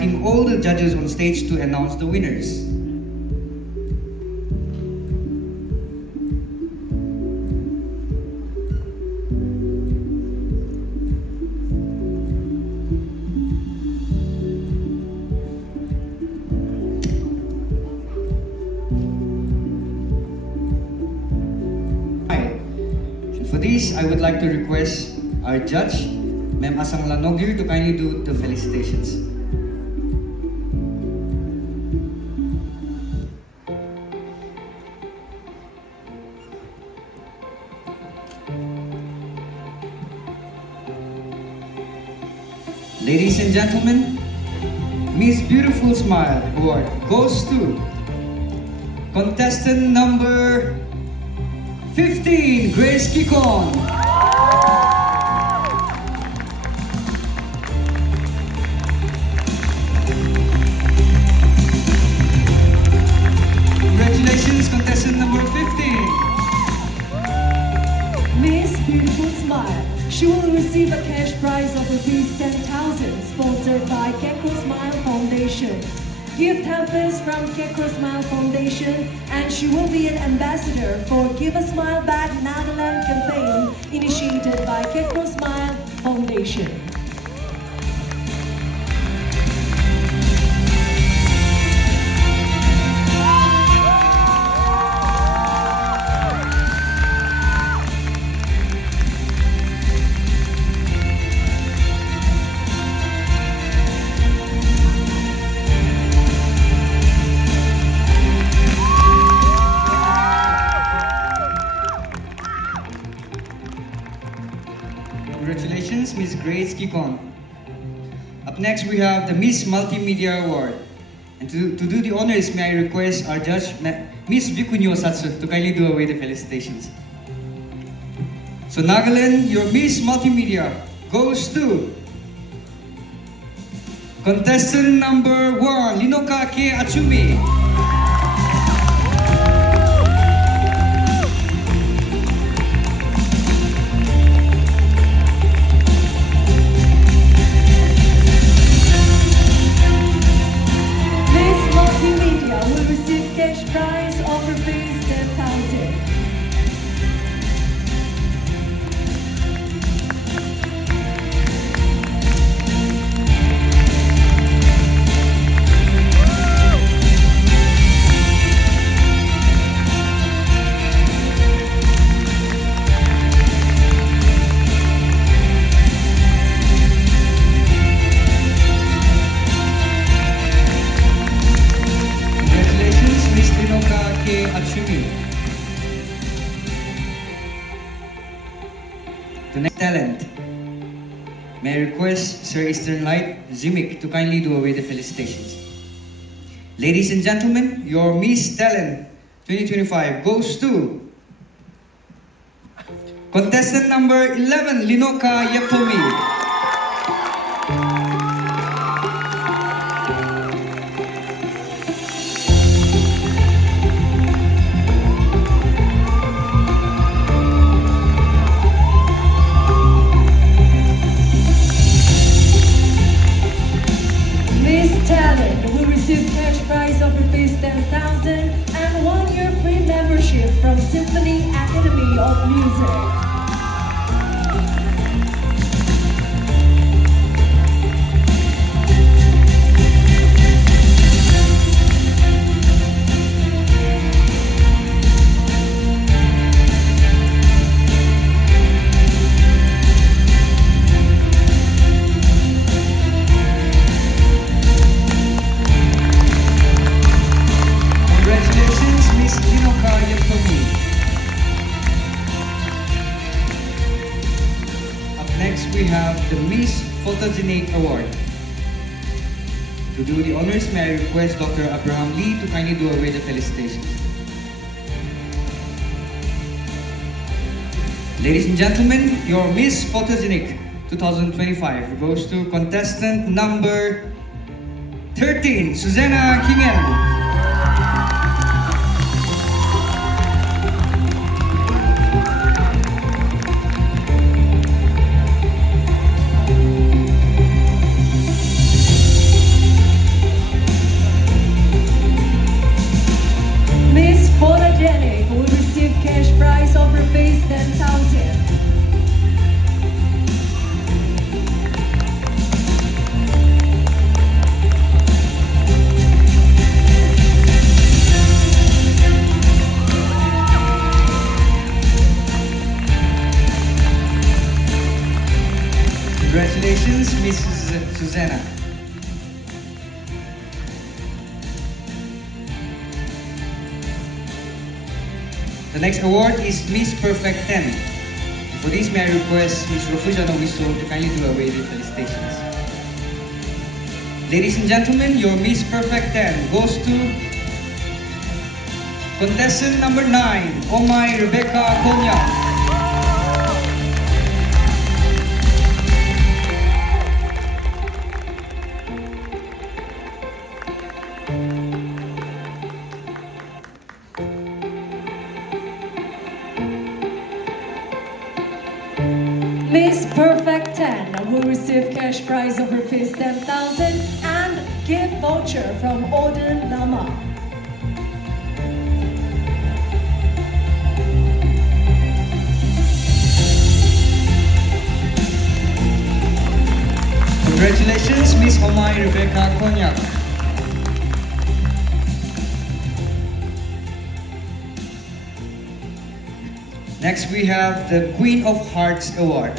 inviting all the judges on stage to announce the winners. For this, I would like to request our judge, Ma'am Asang Lanogir, to kindly do the felicitations. Ladies and gentlemen, Miss Beautiful Smile Award goes to contestant number 15, Grace Kikon. Congratulations, contestant number 15. Miss Beautiful Smile. She will receive a cash prize of rupees 10,000 sponsored by Kekro Smile Foundation. Give Tempest from Kekro Smile Foundation, and she will be an ambassador for Give a Smile Back Nagaland campaign initiated by Kekro Smile Foundation. Congratulations, Miss Grace Kikon. Up next, we have the Miss Multimedia Award. And to do the honors, may I request our judge, Miss Vikunyo Satsu, to kindly do away the felicitations. So Nagaland, your Miss Multimedia goes to contestant number 1, Linoka K. Atsumi. Cash prize of rupees 10,000. The next talent. May I request Sir Eastern Light Zimik to kindly do away the felicitations. Ladies and gentlemen, your Miss Talent 2025 goes to contestant number 11, Linoka Yeptomi. Cash prize of rupees 10,000 and 1-year free membership from Symphony Academy of Music. Next, we have the Miss Photogenic Award. To do the honors, may I request Dr. Abraham Lee to kindly do away the felicitations. Ladies and gentlemen, your Miss Photogenic 2025 goes to contestant number 13, Susanna Kingen. Congratulations, Miss Susanna. The next award is Miss Perfect 10. For this, may I request Miss Rofuja Noviso to kindly do away with felicitations. Ladies and gentlemen, your Miss Perfect 10 goes to contestant number 9, Omai Rebecca Konya. Miss Perfect 10 will receive cash prize of rupees 10,000 and gift voucher from Odin Lama. Congratulations, Miss Omai Rebecca Konya. Next, we have the Queen of Hearts Award.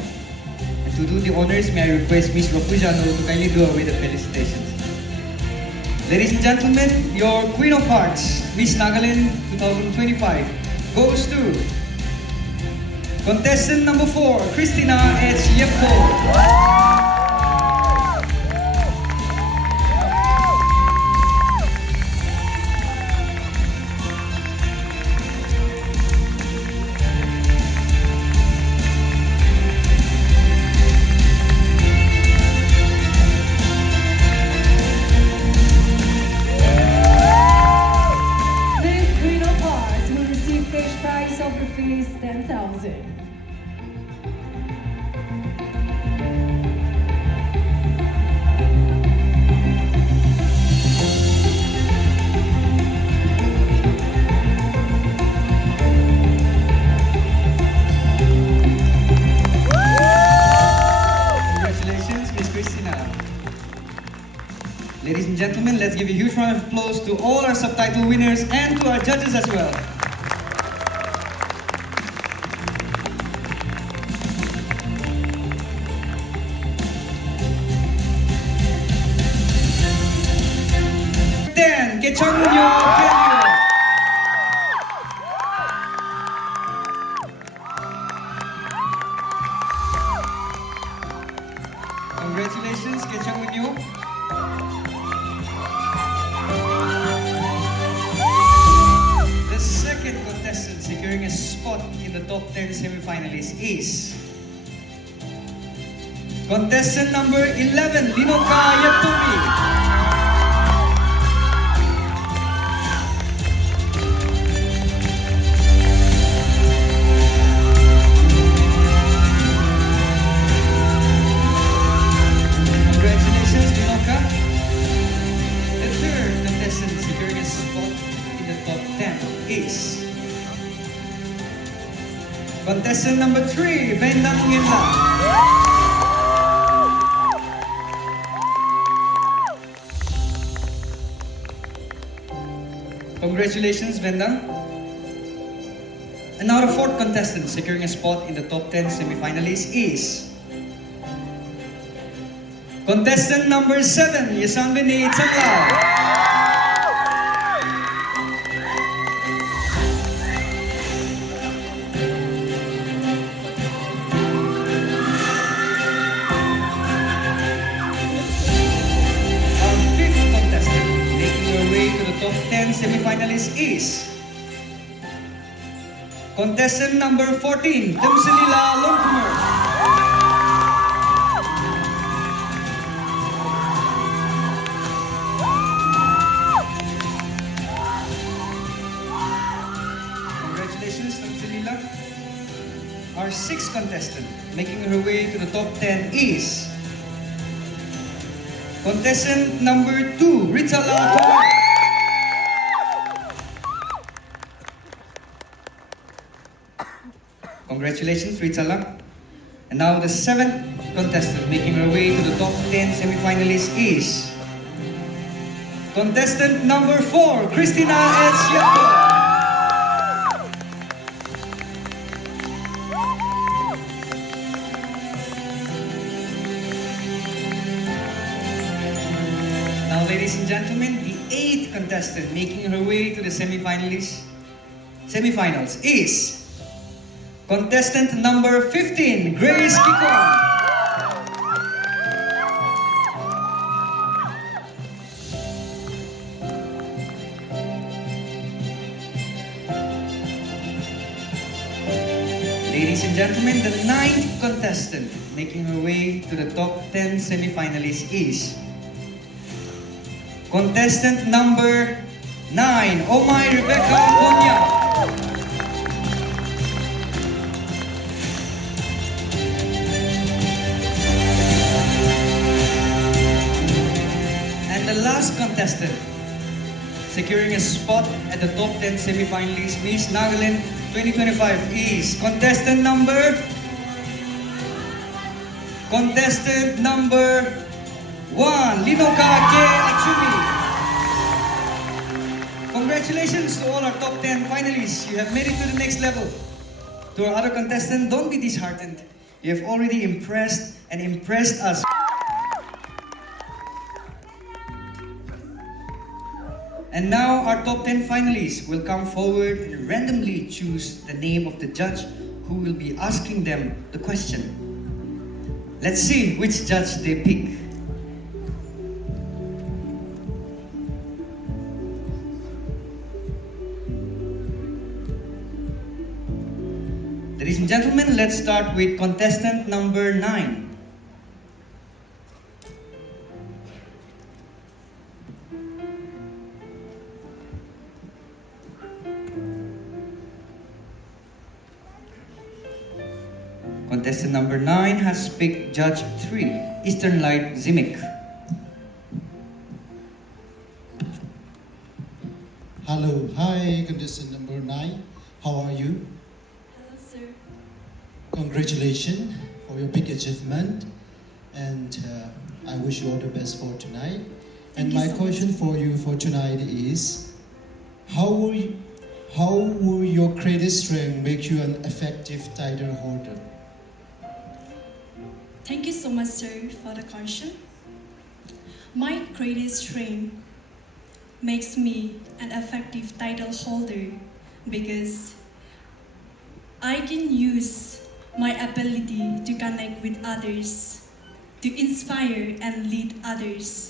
And to do the honors, may I request Miss Rofujano to kindly do away the felicitations. Ladies and gentlemen, your Queen of Hearts, Miss Nagaland 2025, goes to contestant number 4, Christina H. Yepko. Of rupees 10,000. Congratulations, Miss Christina. Ladies and gentlemen, let's give a huge round of applause to all our subtitle winners and to our judges as well. Kecangyo Kenyo. Congratulations, Kecangyo. The second contestant securing a spot in the top 10 semi-finalists is contestant number 11, Linoka Yatumi. Contestant number 3, Bendang Ngila. Congratulations, Bendang. And now the fourth contestant securing a spot in the top 10 semi-finalists is contestant number 7, Yasambini Changlao. Top 10 semi-finalists is contestant number 14, Temsilila Longkumar. Congratulations, Temsilila. Our sixth contestant making her way to the top 10 is contestant number 2, Ritala Tomar. Congratulations, Ritala. And now the seventh contestant making her way to the top 10 semi-finalists is contestant number 4, Christina S. Yako. ladies and gentlemen, the 8th contestant making her way to the semifinals is contestant number 15, Grace Kikon. Ladies and gentlemen, the 9th contestant making her way to the top 10 semifinalists is contestant number 9, Omay Rebecca Bonya. And the last contestant securing a spot at the top 10 semifinalists, Miss Nagaland 2025 is contestant number 1, Linoka K. Achumi. Congratulations to all our top 10 finalists. You have made it to the next level. To our other contestants, don't be disheartened. You have already impressed us. And now our top 10 finalists will come forward and randomly choose the name of the judge who will be asking them the question. Let's see which judge they pick. Ladies and gentlemen, let's start with contestant number 9. Contestant number 9 has picked Judge 3, Eastern Light Zimik. Hello, hi, contestant number 9. How are you? Hello, sir. Congratulations for your big achievement, and I wish you all the best for tonight. And my question for you for tonight is, how will your credit strength make you an effective title holder? Thank you so much, sir, for the question. My greatest strength makes me an effective title holder because I can use my ability to connect with others, to inspire and lead others.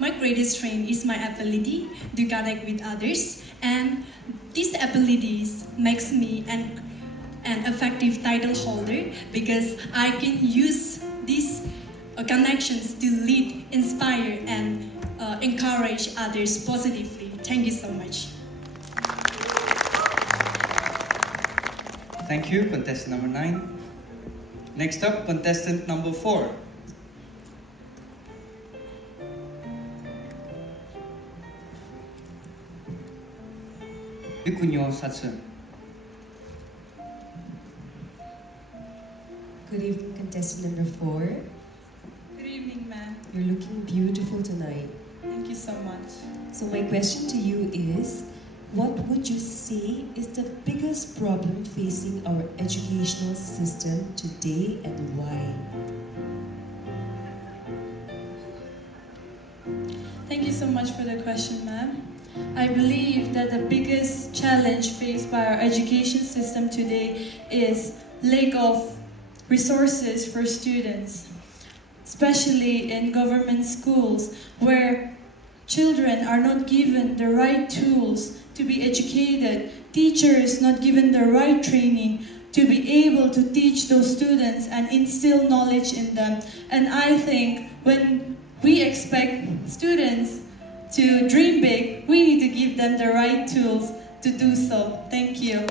My greatest strength is my ability to connect with others, and these abilities makes me an effective title holder because I can use these connections to lead, inspire, and encourage others positively. Thank you so much. Thank you, contestant number 9. Next up, contestant number 4. Bikunyo Satsun. Good evening, contestant number 4. Good evening, ma'am. You're looking beautiful tonight. Thank you so much. So my question to you is, what would you say is the biggest problem facing our educational system today and why? Thank you so much for the question, ma'am. I believe that the biggest challenge faced by our education system today is lack of resources for students, especially in government schools where children are not given the right tools to be educated, teachers not given the right training to be able to teach those students and instill knowledge in them. And I think when we expect students to dream big, we need to give them the right tools to do so. Thank you.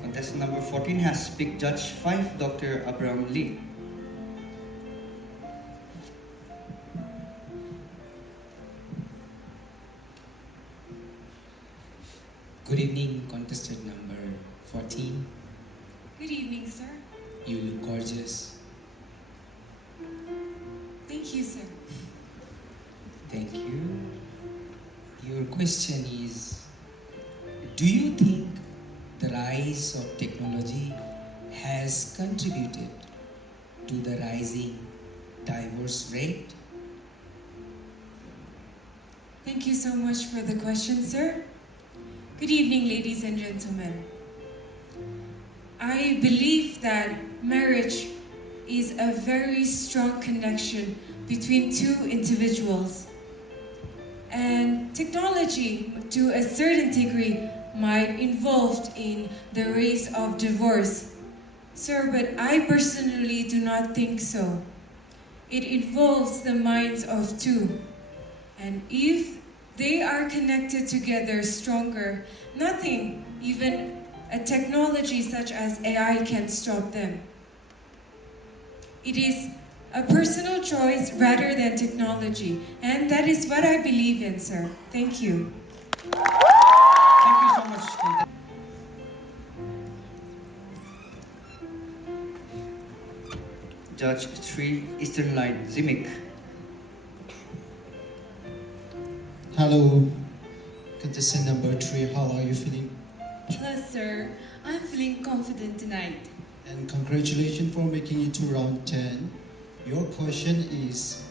Contestant number 14 has picked Judge 5, Dr. Abraham Lee. Good evening, contestant number 14. Good evening, sir. You look gorgeous. Thank you, sir. Thank you. Your question is, do you think the rise of technology has contributed to the rising divorce rate? Thank you so much for the question, sir. Good evening, ladies and gentlemen. I believe that marriage is a very strong connection between two individuals. And technology, to a certain degree, might involve in the rise of divorce. Sir, but I personally do not think so. It involves the minds of two. And if they are connected together stronger, nothing, even a technology such as AI, can stop them. It is a personal choice rather than technology, and that is what I believe in, sir. Thank you. Thank you so much. Judge 3, Eastern Line, Zimik. Hello, contestant number 3, how are you feeling? Hello, sir. I'm feeling confident tonight. And congratulations for making it to round 10. Your question is,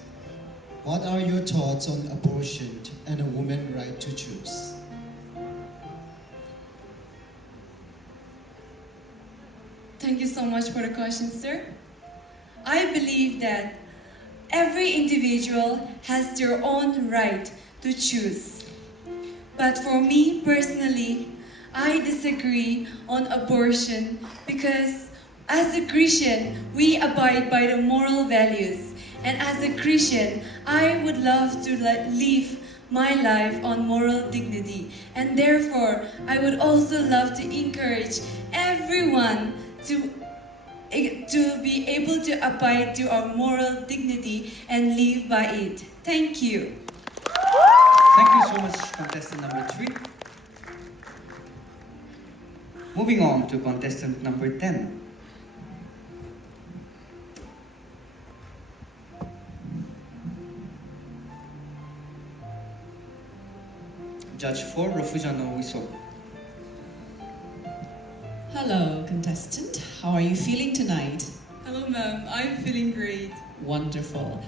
what are your thoughts on abortion and a woman's right to choose? Thank you so much for the question, sir. I believe that every individual has their own right to choose. But for me personally, I disagree on abortion because as a Christian, we abide by the moral values. And as a Christian, I would love to live my life on moral dignity. And therefore, I would also love to encourage everyone to be able to abide to our moral dignity and live by it. Thank you. Thank you so much, contestant number 3. Moving on to contestant number 10. Judge 4, Rofujano Wiso. Hello, contestant. How are you feeling tonight? Hello, ma'am. I'm feeling great. Wonderful.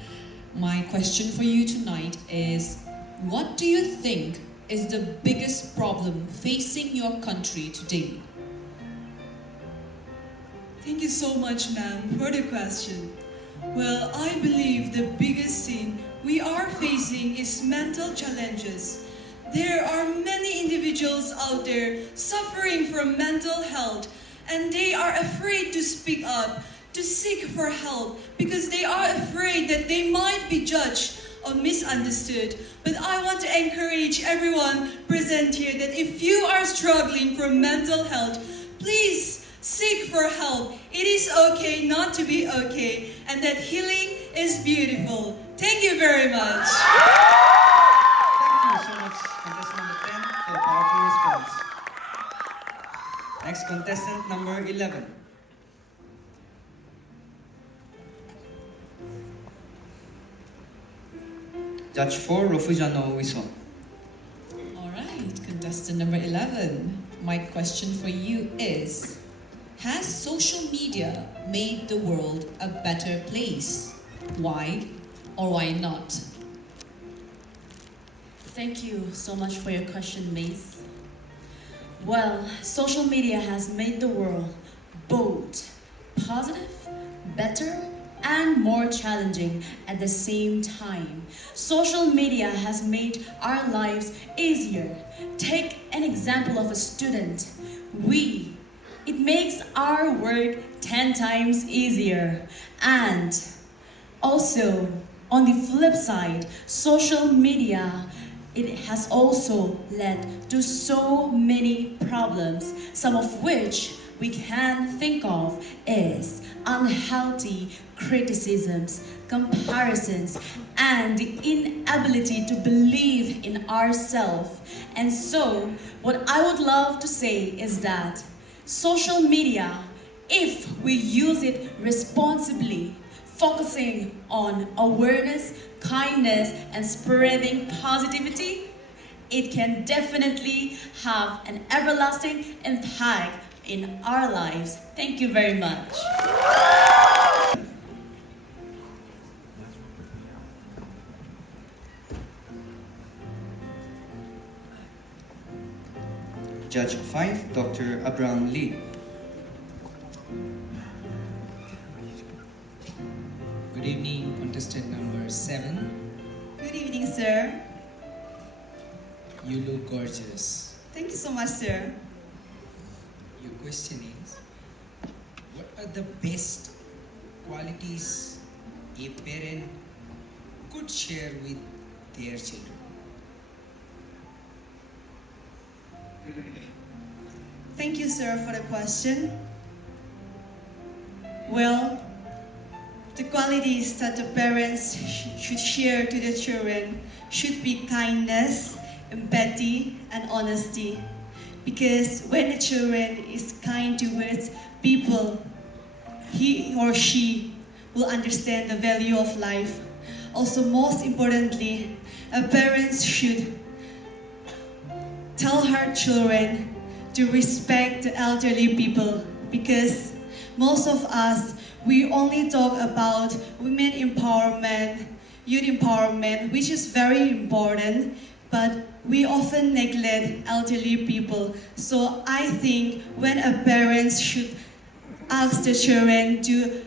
My question for you tonight is, what do you think is the biggest problem facing your country today? Thank you so much, ma'am, for the question. Well, I believe the biggest thing we are facing is mental challenges. There are many individuals out there suffering from mental health, and they are afraid to speak up, to seek for help, because they are afraid that they might be judged or misunderstood. But I want to encourage everyone present here that if you are struggling from mental health, please seek for help. It is okay not to be okay, and that healing is beautiful. Thank you very much. Thank you so much, contestant number 10, for the powerful response. Next, contestant number 11. Judge 4, Rofujano Wiso. All right, contestant number 11. My question for you is, has social media made the world a better place? Why or why not? Thank you so much for your question, Mace. Well, social media has made the world both positive, better, and more challenging at the same time. Social media has made our lives easier. Take an example of a student. It makes our work 10 times easier. And also, on the flip side, social media, it has also led to so many problems, some of which we can think of is unhealthy criticisms, comparisons, and the inability to believe in ourselves. And so, what I would love to say is that social media, if we use it responsibly focusing on awareness, kindness, and spreading positivity, it can definitely have an everlasting impact in our lives. Thank you very much. Judge 5, Dr. Abraham Lee. Good evening, contestant number 7. Good evening, sir. You look gorgeous. Thank you so much, sir. Your question is, what are the best qualities a parent could share with their children? Thank you, sir, for the question. Well, the qualities that the parents should share to their children should be kindness, empathy, and honesty. Because when a child is kind towards people, he or she will understand the value of life. Also, most importantly, a parent should tell her children to respect the elderly people, because most of us, we only talk about women empowerment, youth empowerment, which is very important, but we often neglect elderly people. So I think when a parent should ask the children to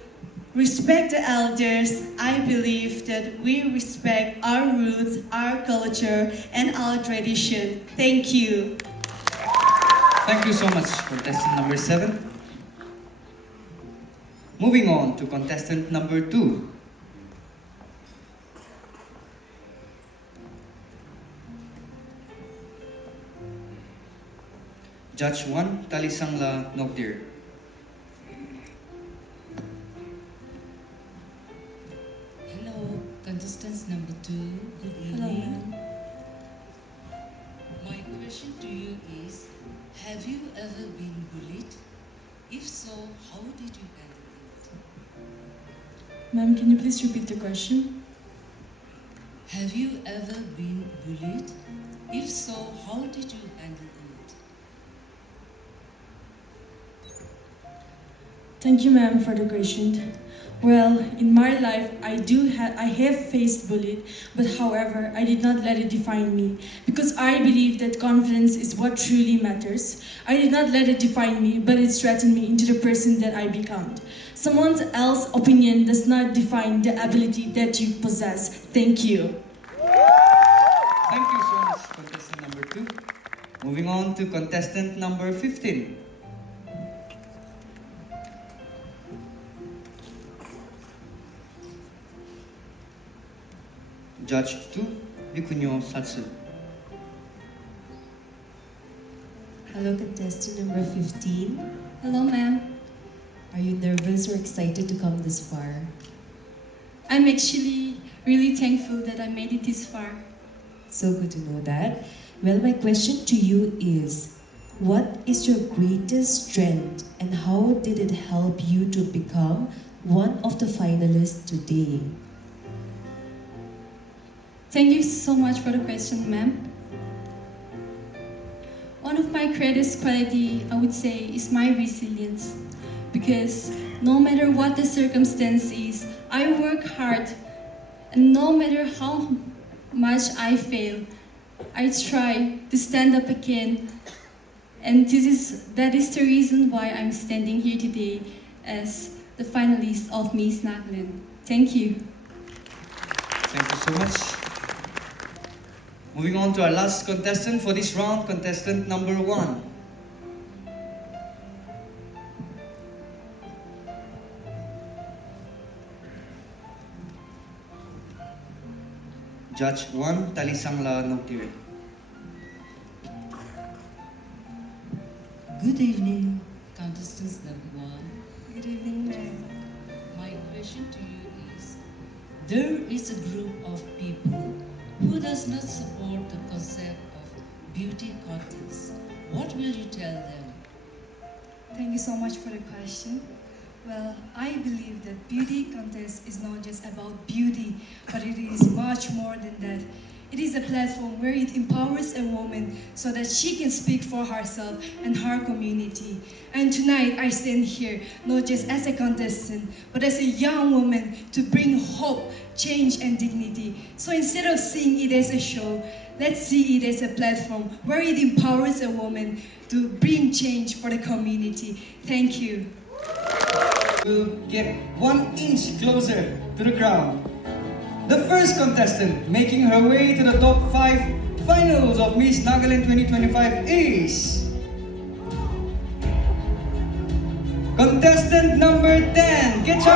respect the elders, I believe that we respect our roots, our culture, and our tradition. Thank you. Thank you so much, contestant number 7. Moving on to contestant number 2. Judge 1, Talisangla Nogdir. Hello, contestants number 2. Good Hello, evening. ma'am. My question to you is, have you ever been bullied? If so, how did you handle it? Ma'am, can you please repeat the question? Have you ever been bullied? If so, how did you handle it? Thank you, ma'am, for the question. Well, in my life, I have faced bullying, but however, I did not let it define me, because I believe that confidence is what truly matters. I did not let it define me, but it strengthened me into the person that I become. Someone else's opinion does not define the ability that you possess. Thank you. Thank you so much, contestant number 2. Moving on to contestant number 15. Judge 2, Vikunyo Satsu. Hello, contestant number 15. Hello, ma'am. Are you nervous or excited to come this far? I'm actually really thankful that I made it this far. So good to know that. Well, my question to you is, what is your greatest strength and how did it help you to become one of the finalists today? Thank you so much for the question, ma'am. One of my greatest quality, I would say, is my resilience. Because no matter what the circumstance is, I work hard, and no matter how much I fail, I try to stand up again. And that is the reason why I'm standing here today as the finalist of Miss Nagaland. Thank you. Thank you so much. Moving on to our last contestant for this round, contestant number 1. Judge 1, Talisangla Nogdir. Good evening, contestants number 1. Good evening, ma'am. My question to you is, there is a group of people who does not support the concept of beauty contest. What will you tell them? Thank you so much for the question. Well, I believe that beauty contest is not just about beauty, but it is much more than that. It is a platform where it empowers a woman so that she can speak for herself and her community. And tonight I stand here not just as a contestant, but as a young woman to bring hope, change, and dignity. So instead of seeing it as a show, let's see it as a platform where it empowers a woman to bring change for the community. Thank you. Will get 1 inch closer to the ground. The first contestant making her way to the top 5 finals of Miss Nagaland 2025 is contestant number 10. Get your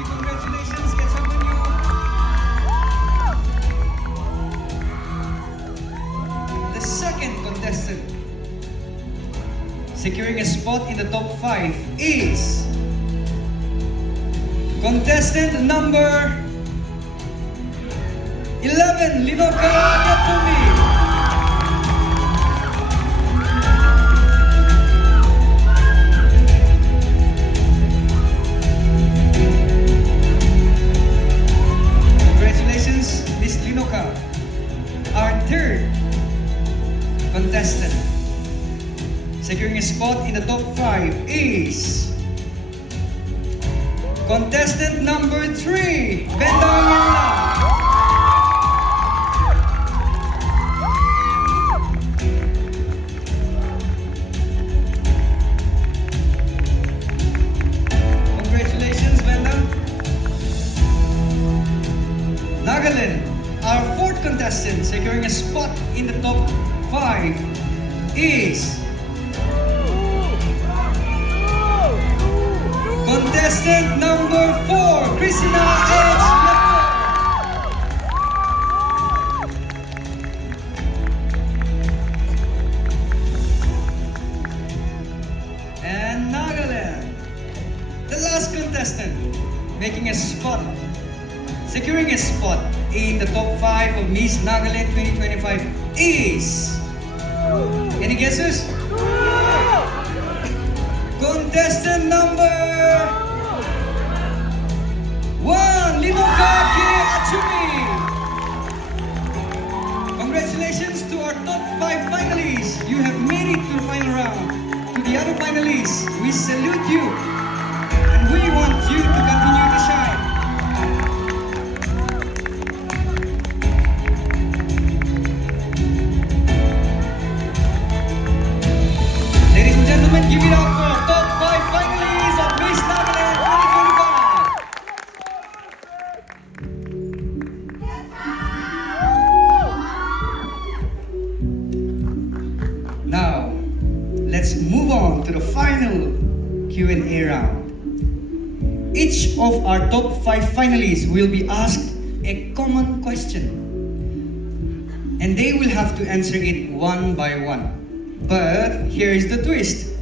congratulations, get your The second contestant securing a spot in the top 5 is contestant number 11, Linoka Gatumi. Congratulations, Miss Linoka. Our third contestant securing a spot in the top 5 is contestant number 3, Bendang Yalla. Congratulations, Bendang. Nagaland, our fourth contestant securing a spot in the top 5 is contestant number 4, Christina H. And Nagaland, the last contestant making a spot, securing a spot in the top 5 of Miss Nagaland 2025 is, any guesses? Contestant number 1, Linokaki Atsumi. Congratulations to our top 5 finalists. You have made it to the final round. To the other finalists, we salute you and we want you to continue to shine. Ladies and gentlemen, give it up for our top 5 finalists of Miss Nagaland 2025. Now, let's move on to the final Q&A round. Each of our top 5 finalists will be asked a common question, and they will have to answer it one by one. But here is the twist.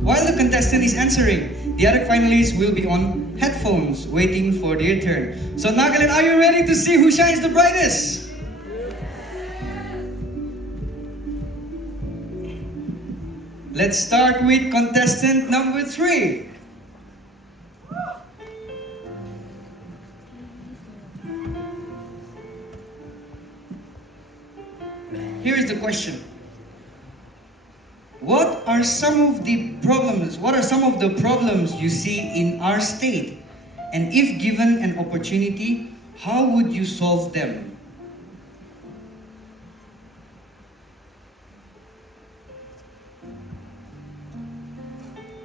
While the contestant is answering, the other finalists will be on headphones waiting for their turn. So Nagaland, are you ready to see who shines the brightest? Let's start with contestant number 3. Here is the question. What are some of the problems you see in our state? And if given an opportunity, how would you solve them?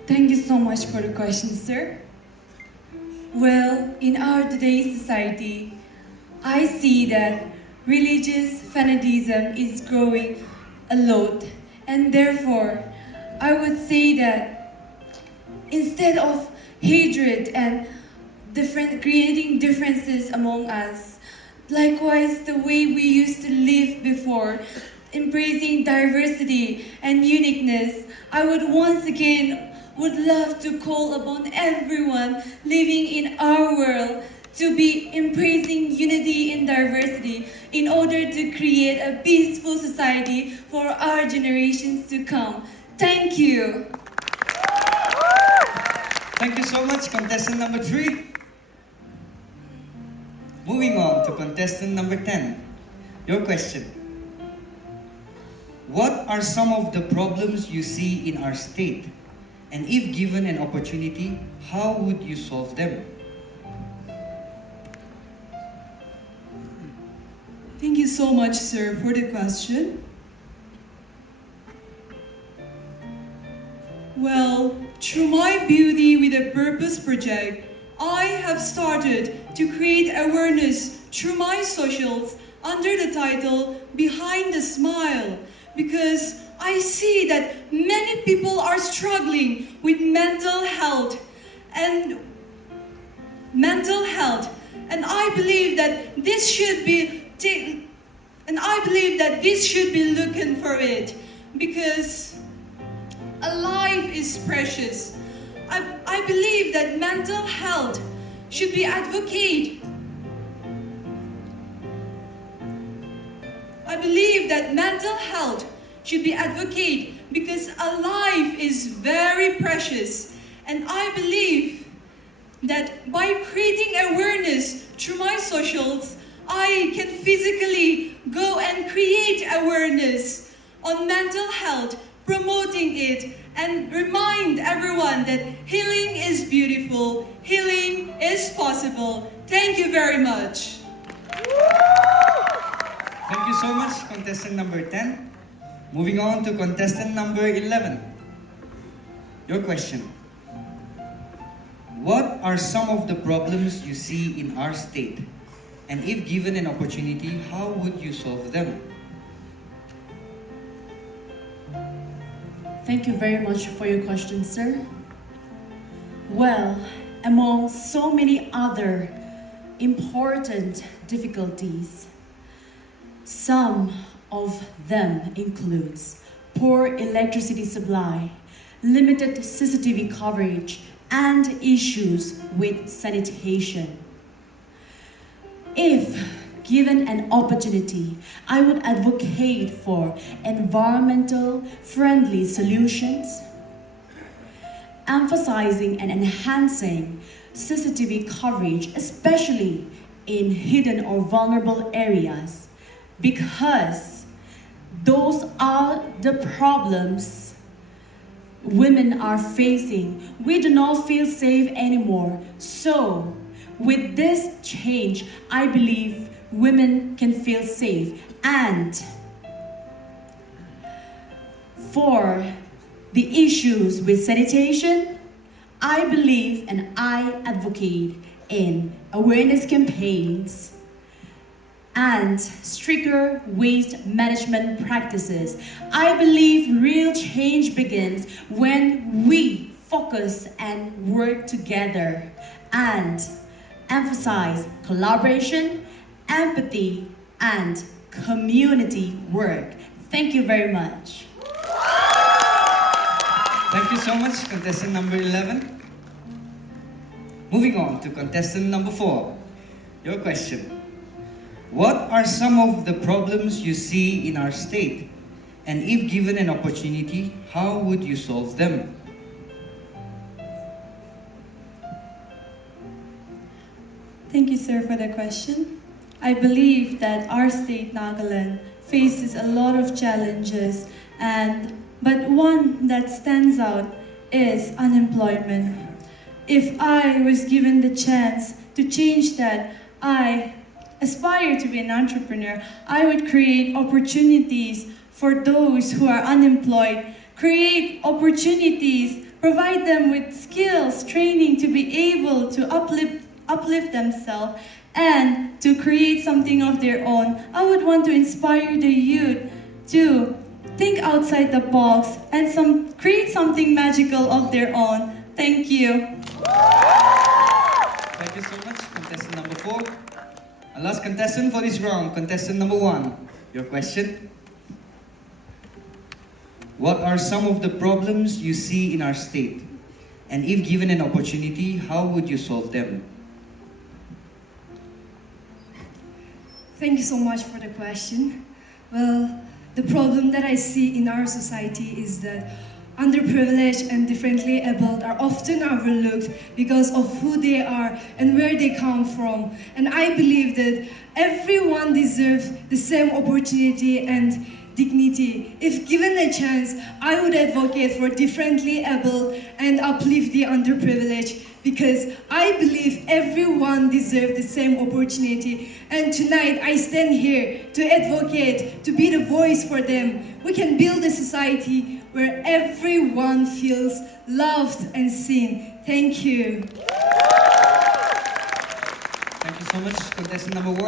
Thank you so much for the question, sir. Well, in our today's society, I see that religious fanaticism is growing a lot, and therefore, I would say that instead of hatred and creating differences among us, likewise the way we used to live before, embracing diversity and uniqueness, I would once again would love to call upon everyone living in our world to be embracing unity in diversity in order to create a peaceful society for our generations to come. Thank you. Thank you so much, contestant number 3. Moving on to contestant number 10. Your question. What are some of the problems you see in our state? And if given an opportunity, how would you solve them? Thank you so much, sir, for the question. Well, through my Beauty with a Purpose project, I have started to create awareness through my socials under the title Behind the Smile, because I see that many people are struggling with mental health and I believe that this should be looking for it, because a life is precious. I believe that mental health should be advocated. I believe that mental health should be advocated because a life is very precious. And I believe that by creating awareness through my socials, I can physically go and create awareness on mental health, promoting it, and remind everyone that healing is beautiful, healing is possible. Thank you very much. Thank you so much, contestant number 10. Moving on to contestant number 11. Your question. What are some of the problems you see in our state? And if given an opportunity, how would you solve them? Thank you very much for your question, sir. Well, among so many other important difficulties, some of them includes poor electricity supply, limited CCTV coverage, and issues with sanitation. If given an opportunity, I would advocate for environmental friendly solutions, emphasizing and enhancing CCTV coverage, especially in hidden or vulnerable areas, because those are the problems women are facing. We do not feel safe anymore. So, with this change, I believe women can feel safe. And for the issues with sanitation, I believe and I advocate in awareness campaigns and stricter waste management practices. I believe real change begins when we focus and work together and emphasize collaboration, empathy, and community work. Thank you very much. Thank you so much, contestant number 11. Moving on to contestant number 4. Your question. What are some of the problems you see in our state? And if given an opportunity, how would you solve them? Thank you, sir, for the question. I believe that our state, Nagaland, faces a lot of challenges, but one that stands out is unemployment. If I was given the chance to change that, I aspire to be an entrepreneur. I would create opportunities for those who are unemployed, create opportunities, provide them with skills, training to be able to uplift themselves and to create something of their own. I would want to inspire the youth to think outside the box and create something magical of their own. Thank you. Thank you so much, contestant number 4. Our last contestant for this round, contestant number 1. Your question. What are some of the problems you see in our state? And if given an opportunity, how would you solve them? Thank you so much for the question. Well, the problem that I see in our society is that underprivileged and differently abled are often overlooked because of who they are and where they come from. And I believe that everyone deserves the same opportunity and dignity. If given a chance, I would advocate for differently abled and uplift the underprivileged because I believe everyone deserves the same opportunity. And tonight I stand here to advocate, to be the voice for them. We can build a society where everyone feels loved and seen. Thank you. Thank you so much, contestant number 1.